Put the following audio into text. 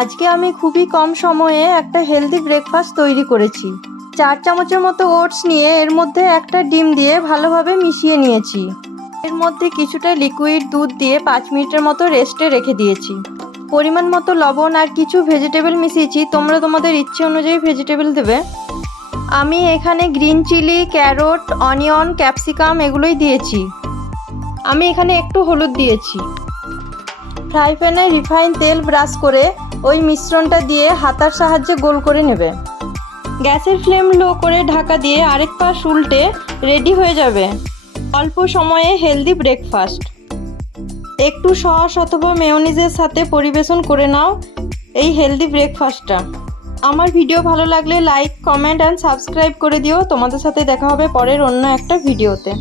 আজকে আমি খুবই কম সময়ে একটা হেলদি ব্রেকফাস্ট তৈরি করেছি। 4 চামচের মতো ওটস নিয়ে এর মধ্যে একটা ডিম দিয়ে ভালোভাবে মিশিয়ে নিয়েছি। এর মধ্যে কিছুটা লিকুইড দুধ দিয়ে 5 মিনিটের মতো রেস্টে রেখে দিয়েছি। পরিমাণ মতো লবণ আর কিছু ভেজিটেবল মিশিয়েছি, তোমরা তোমাদের ইচ্ছে অনুযায়ী ভেজিটেবল দেবে। আমি এখানে green chilli, carrot, onion, capsicum এগুলোই দিয়েছি। আমি এখানে একটু হলুদ দিয়েছি। ফ্রাই প্যানে রিফাইন তেল ব্রাশ করে ওই মিশ্রণটা দিয়ে হাতার সাহায্যে গোল করে নেবে। গ্যাসের ফ্লেম লো করে ঢাকা দিয়ে আরেক পাশ উল্টে রেডি হয়ে যাবে অল্প সময়ে হেলদি ব্রেকফাস্ট। একটু সস অথবা মেয়োনিজের সাথে পরিবেশন করে নাও এই হেলদি ব্রেকফাস্টটা। আমার ভিডিও ভালো লাগলে লাইক, কমেন্ট অ্যান্ড সাবস্ক্রাইব করে দিও। তোমাদের সাথে দেখা হবে পরের অন্য একটা ভিডিওতে।